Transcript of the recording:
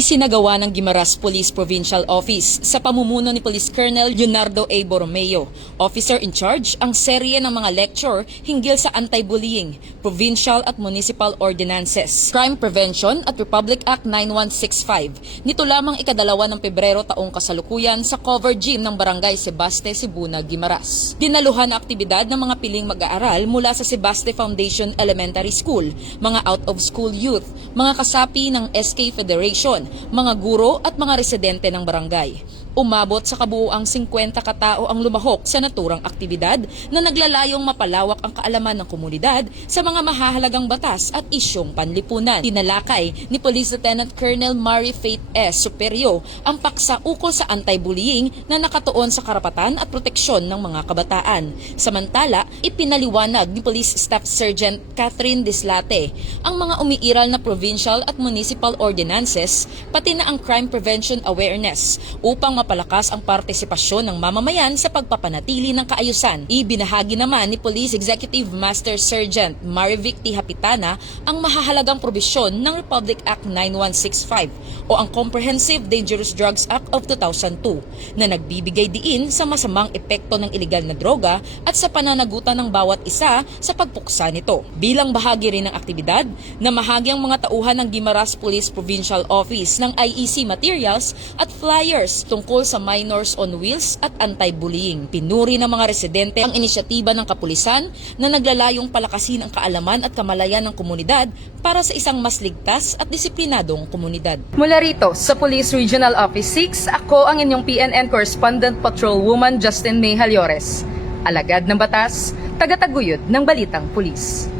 Isinagawa ng Guimaras Police Provincial Office sa pamumuno ni Police Colonel Leonardo A. Borromeo, officer in charge, ang serye ng mga lecture hinggil sa anti-bullying, provincial at municipal ordinances, crime prevention at Republic Act 9165. Nito lamang ikadalawa ng Pebrero taong kasalukuyan sa cover gym ng Barangay Sebaste, Sibuna, Guimaras. Dinaluhan na aktibidad ng mga piling mag-aaral mula sa Sebaste Foundation Elementary School, mga out-of-school youth, mga kasapi ng SK Federation, mga guro at mga residente ng barangay. Umabot sa kabuuang 50 katao ang lumahok sa naturang aktibidad na naglalayong mapalawak ang kaalaman ng komunidad sa mga mahahalagang batas at isyong panlipunan. Tinalakay ni Police Lieutenant Colonel Mary Faith S. Superio ang paksa ukol sa anti-bullying na nakatuon sa karapatan at proteksyon ng mga kabataan. Samantala, ipinaliwanag ni Police Staff Sergeant Catherine Dislate ang mga umiiral na provincial at municipal ordinances pati na ang crime prevention awareness upang mapalakas ang partisipasyon ng mamamayan sa pagpapanatili ng kaayusan. Ibinahagi naman ni Police Executive Master Sergeant Marivic T. Hapitana ang mahahalagang probisyon ng Republic Act 9165 o ang Comprehensive Dangerous Drugs Act of 2002 na nagbibigay diin sa masamang epekto ng ilegal na droga at sa pananagutan ng bawat isa sa pagpuksa nito. Bilang bahagi rin ng aktibidad, namahagi ang mga tauhan ng Guimaras Police Provincial Office ng IEC materials at flyers tungkol sa minors on wheels at anti-bullying. Pinuri ng mga residente ang inisyatiba ng kapulisan na naglalayong palakasin ang kaalaman at kamalayan ng komunidad para sa isang mas ligtas at disiplinadong komunidad. Mula rito sa Police Regional Office 6, ako ang inyong PNN Correspondent Patrolwoman Justin May Halyores. Alagad ng batas, tagataguyod ng Balitang Pulis.